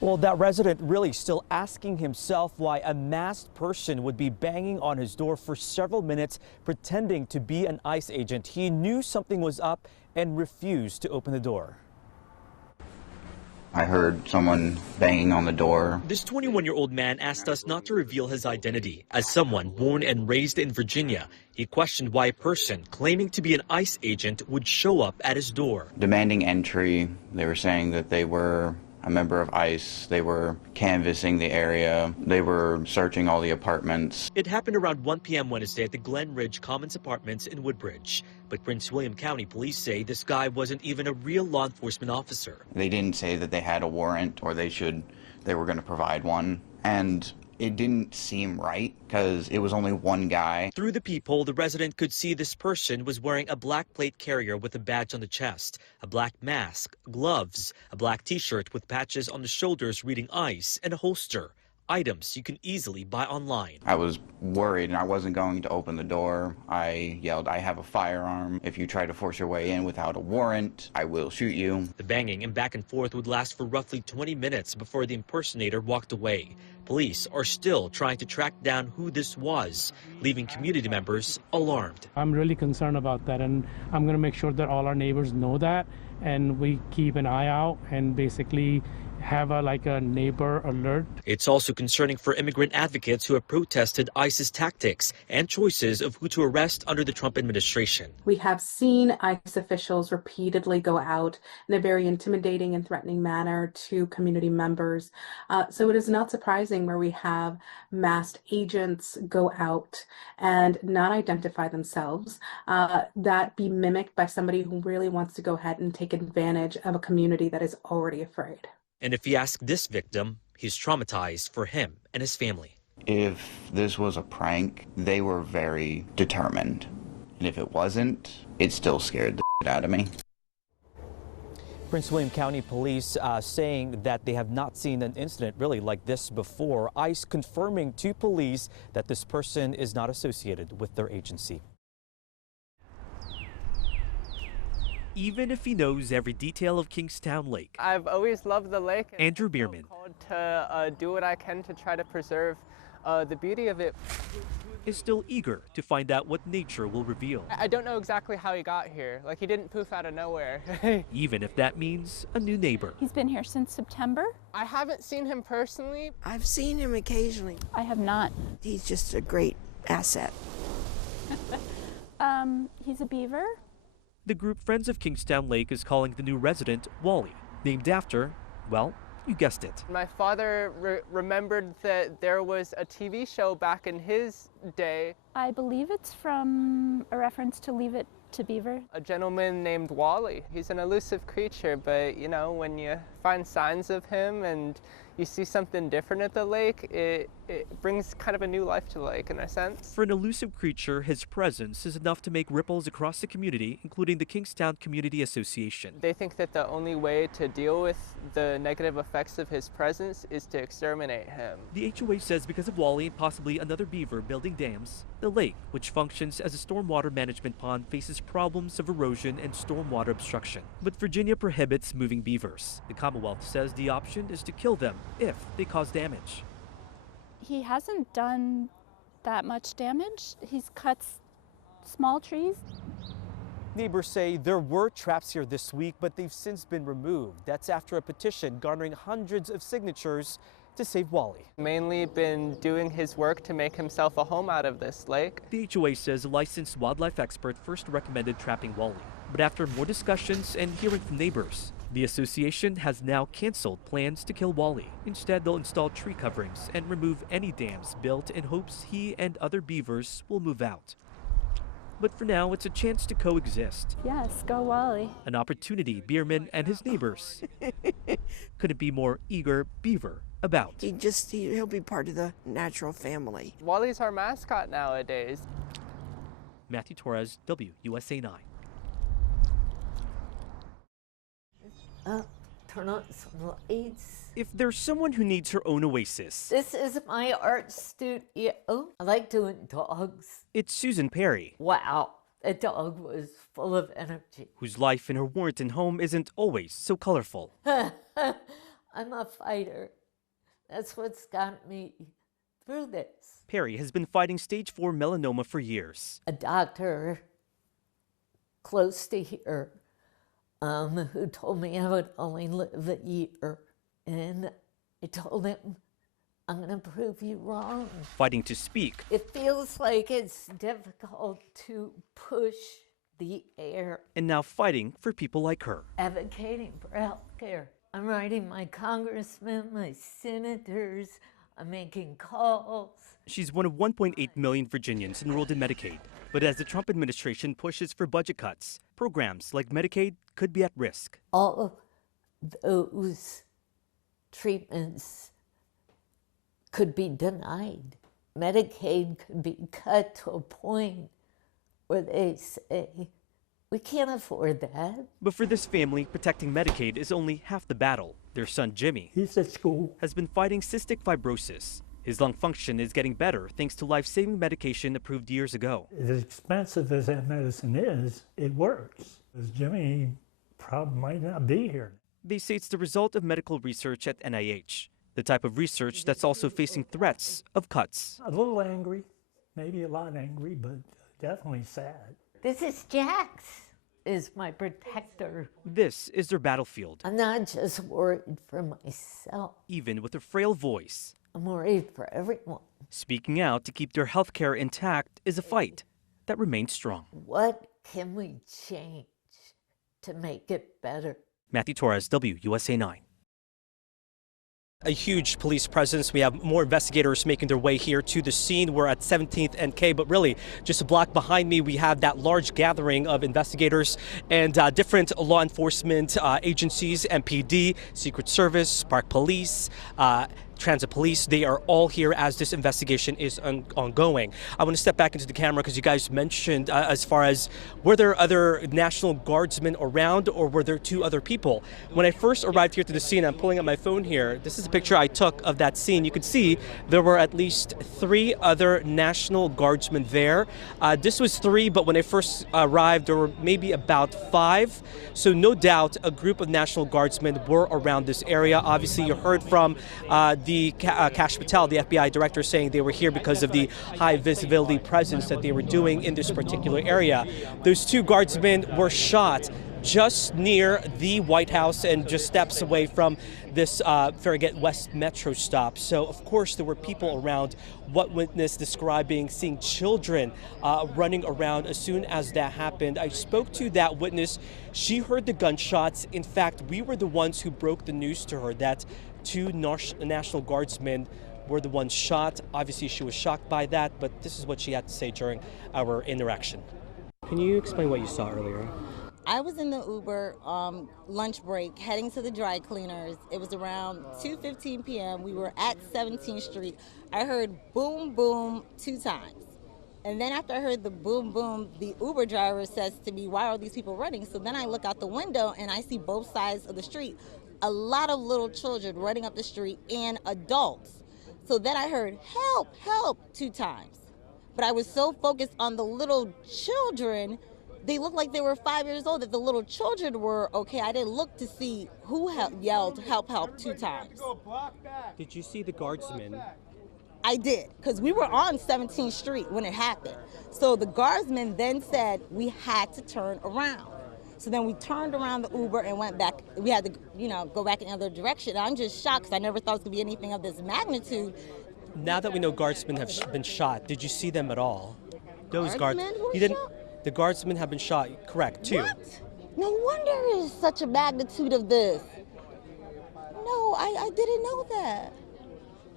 Well, that resident really still asking himself why a masked person would be banging on his door for several minutes, pretending to be an ICE agent. He knew something was up and refused to open the door. I heard someone banging on the door. This 21-year-old man asked us not to reveal his identity. As someone born and raised in Virginia, he questioned why a person claiming to be an ICE agent would show up at his door. Demanding entry. They were saying that they were a member of ICE. They were canvassing the area. They were searching all the apartments. It happened around 1 p.m. Wednesday at the Glen Ridge Commons Apartments in Woodbridge. But Prince William County police say this guy wasn't even a real law enforcement officer. They didn't say that they had a warrant or they were going to provide one. And it didn't seem right because it was only one guy. Through the peephole, the resident could see this person was wearing a black plate carrier with a badge on the chest, a black mask, gloves, a black t-shirt with patches on the shoulders reading ICE, and a holster. Items you can easily buy online. I was worried and I wasn't going to open the door. I yelled, "I have a firearm. If you try to force your way in without a warrant, I will shoot you." The banging and back and forth would last for roughly 20 minutes before the impersonator walked away. Police are still trying to track down who this was, leaving community members alarmed. I'm really concerned about that, and I'm going to make sure that all our neighbors know that, and we keep an eye out and basically have a neighbor alert. It's also concerning for immigrant advocates who have protested ICE's tactics and choices of who to arrest under the Trump administration. We have seen ICE officials repeatedly go out in a very intimidating and threatening manner to community members. So it is not surprising where we have masked agents go out and not identify themselves, that be mimicked by somebody who really wants to go ahead and take advantage of a community that is already afraid. And if you ask this victim, he's traumatized for him and his family. If this was a prank, they were very determined. And if it wasn't, it still scared the shit out of me. Prince William County Police saying that they have not seen an incident really like this before. ICE confirming to police that this person is not associated with their agency. Even if he knows every detail of Kingstown Lake. I've always loved the lake. Andrew Bierman. Called to do what I can to try to preserve the beauty of it. Is still eager to find out what nature will reveal. I don't know exactly how he got here. Like, he didn't poof out of nowhere. Even if that means a new neighbor. He's been here since September. I haven't seen him personally. I've seen him occasionally. I have not. He's just a great asset. He's a beaver. The group Friends of Kingstown Lake is calling the new resident Wally, named after, well, you guessed it. My father remembered that there was a TV show back in his day. I believe it's from a reference to Leave It to Beaver. A gentleman named Wally. He's an elusive creature, but you know, when you find signs of him and you see something different at the lake, it brings kind of a new life to the lake in a sense. For an elusive creature, his presence is enough to make ripples across the community, including the Kingstown Community Association. They think that the only way to deal with the negative effects of his presence is to exterminate him. The HOA says because of Wally and possibly another beaver building dams, the lake, which functions as a stormwater management pond, faces problems of erosion and stormwater obstruction. But Virginia prohibits moving beavers. The Commonwealth says the option is to kill them if they cause damage. He hasn't done that much damage. He's cut small trees. Neighbors say there were traps here this week, but they've since been removed. That's after a petition garnering hundreds of signatures to save Wally. Mainly been doing his work to make himself a home out of this lake. The HOA says a licensed wildlife expert first recommended trapping Wally. But after more discussions and hearing from neighbors, the association has now canceled plans to kill Wally. Instead, they'll install tree coverings and remove any dams built in hopes he and other beavers will move out. But for now, it's a chance to coexist. Yes, go Wally. An opportunity Bierman and his neighbors couldn't be more eager beaver about. He'll be part of the natural family. Wally's our mascot nowadays. Matthew Torres, WUSA 9. Turn on some lights. If there's someone who needs her own oasis, This is my art studio. I like doing dogs. it's Susan Perry, Wow, that dog was full of energy. whose life in her Warrenton home isn't always so colorful. I'm a fighter. That's what's got me through this. Perry has been fighting stage 4 melanoma for years. A doctor close to here who told me I would only live a year. And I told him, I'm going to prove you wrong. Fighting to speak. It feels like it's difficult to push the air. And now fighting for people like her. Advocating for health care. I'm writing my congressmen, my senators. I'm making calls. She's one of 1.8 million Virginians enrolled in Medicaid. But as the Trump administration pushes for budget cuts, programs like Medicaid could be at risk. All those treatments could be denied. Medicaid could be cut to a point where they say, we can't afford that. But for this family, protecting Medicaid is only half the battle. Their son, Jimmy, he's at school, has been fighting cystic fibrosis. His lung function is getting better thanks to life-saving medication approved years ago. As expensive as that medicine is, it works. Because Jimmy probably might not be here. They say it's the result of medical research at NIH, the type of research that's also facing threats of cuts. A little angry, maybe a lot angry, but definitely sad. This is Jax, is my protector. This is their battlefield. I'm not just worried for myself. Even with a frail voice, I'm worried for everyone. speaking out to keep their health care intact is a fight that remains strong. What can we change to make it better? Matthew Torres, WUSA 9. A huge police presence. We have more investigators making their way here to the scene. We're at 17th and K, but really just a block behind me, we have that large gathering of investigators and different law enforcement agencies, MPD, Secret Service, Park Police, Transit Police. They are all here as this investigation is ongoing. I want to step back into the camera because you guys mentioned as far as were there other National Guardsmen around or were there two other people? When I first arrived here to the scene, I'm pulling up my phone here. This is a picture I took of that scene. You can see there were at least 3 other National Guardsmen there. This was 3, but when I first arrived, there were maybe about 5. So no doubt a group of National Guardsmen were around this area. Obviously, you heard from Kash Patel, the FBI director, saying they were here because of the high visibility presence that they were doing in this particular area. Those 2 guardsmen were shot just near the White House and just steps away from this Farragut West Metro stop. So, of course, there were people around. What witness describing seeing children running around as soon as that happened. I spoke to that witness. She heard the gunshots. In fact, we were the ones who broke the news to her that 2 National Guardsmen were the ones shot. Obviously, she was shocked by that, but this is what she had to say during our interaction. Can you explain what you saw earlier? I was in the Uber lunch break heading to the dry cleaners. It was around 2:15 p.m. We were at 17th Street. I heard boom, boom 2 times. And then after I heard the boom, boom, the Uber driver says to me, why are these people running? So then I look out the window and I see both sides of the street. A lot of little children running up the street and adults. So then I heard, help, help 2 times. But I was so focused on the little children, they looked like they were 5 years old, that the little children were okay. I didn't look to see who yelled, help, help 2 times. Did you see the guardsmen? I did, because we were on 17th Street when it happened. So the guardsmen then said we had to turn around. So then we turned around the Uber and went back. We had to, go back in the other direction. I'm just shocked because I never thought it was going to be anything of this magnitude. Now that we know guardsmen have been shot, did you see them at all? Those Guardsmen were you didn't. shot? The guardsmen have been shot. Correct, 2. What? No wonder there's such a magnitude of this. No, I didn't know that.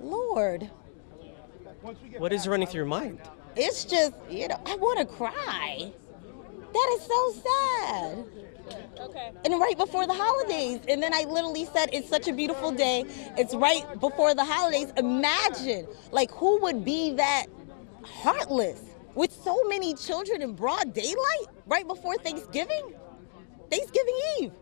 Lord. What is running through your mind? It's just, I want to cry. That is so sad. Okay. And right before the holidays. And then I literally said, it's such a beautiful day. It's right before the holidays. Imagine, who would be that heartless with so many children in broad daylight right before Thanksgiving? Thanksgiving Eve.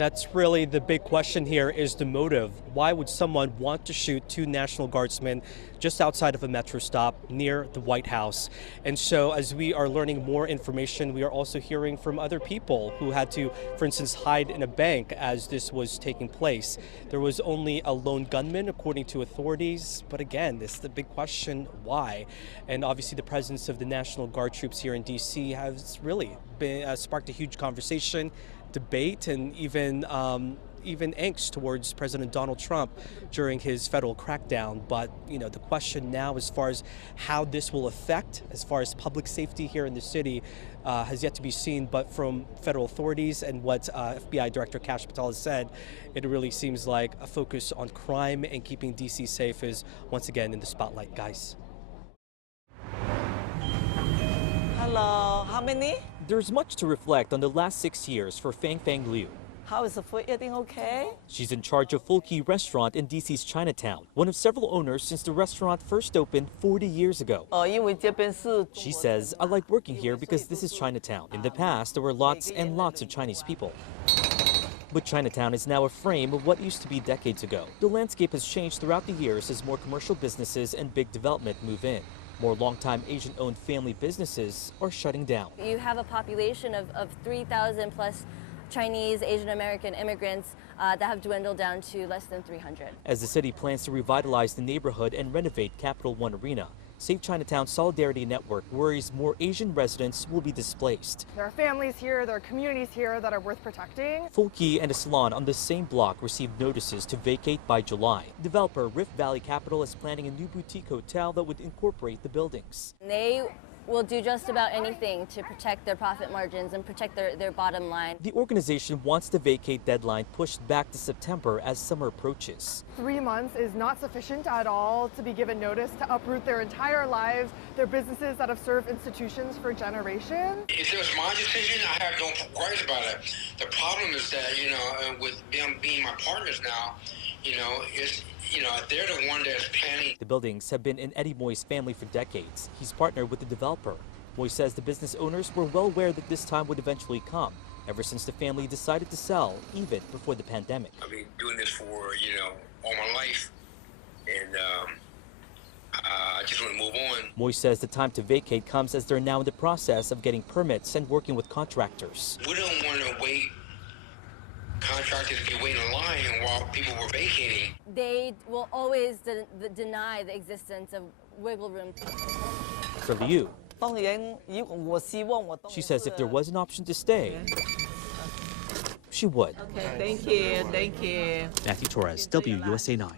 That's really the big question here, is the motive. Why would someone want to shoot 2 National Guardsmen just outside of a metro stop near the White House? And so as we are learning more information, we are also hearing from other people who had to, for instance, hide in a bank as this was taking place. There was only a lone gunman, according to authorities. But again, this is the big question, why? And obviously the presence of the National Guard troops here in D.C. has really been, sparked a huge conversation, debate, and even angst towards President Donald Trump during his federal crackdown. But, you know, the question now as far as how this will affect, as far as public safety here in the city, has yet to be seen. But from federal authorities and what FBI Director Kash Patel has said, it really seems like a focus on crime and keeping D.C. safe is once again in the spotlight, guys. Hello, how many? There's much to reflect on the last 6 years for Fang Liu. How is the food eating okay? She's in charge of Fulki Restaurant in DC's Chinatown, one of several owners since the restaurant first opened 40 years ago. She says, I like working here because this is Chinatown. In the past, there were lots and lots of Chinese people. But Chinatown is now a frame of what used to be decades ago. The landscape has changed throughout the years as more commercial businesses and big development move in. More longtime Asian-owned family businesses are shutting down. You have a population of 3,000 plus Chinese, Asian American immigrants that have dwindled down to less than 300. As the city plans to revitalize the neighborhood and renovate Capital One Arena, Save Chinatown Solidarity Network worries more Asian residents will be displaced. There are families here, there are communities here that are worth protecting. Fulki and a salon on the same block received notices to vacate by July. Developer Rift Valley Capital is planning a new boutique hotel that would incorporate the buildings. They will do just about anything to protect their profit margins and protect their bottom line. The organization wants the vacate deadline pushed back to September as summer approaches. 3 months is not sufficient at all to be given notice to uproot their entire lives, their businesses that have served institutions for generations. If it was my decision, I have no worries about it. The problem is that, you know, with them being my partners now, you know, they're the one that's planning. The buildings have been in Eddie Moy's family for decades. He's partnered with the developer. Moy says the business owners were well aware that this time would eventually come, ever since the family decided to sell, even before the pandemic. I've been doing this for, you know, all my life, and I just want to move on. Moy says the time to vacate comes as they're now in the process of getting permits and working with contractors. We don't want to wait. Contractors be waiting in line while people were vacating. They will always deny the existence of wiggle room. For Liu, she says if there was an option to stay, she would. Okay, thank you, thank you. Matthew Torres, WUSA 9.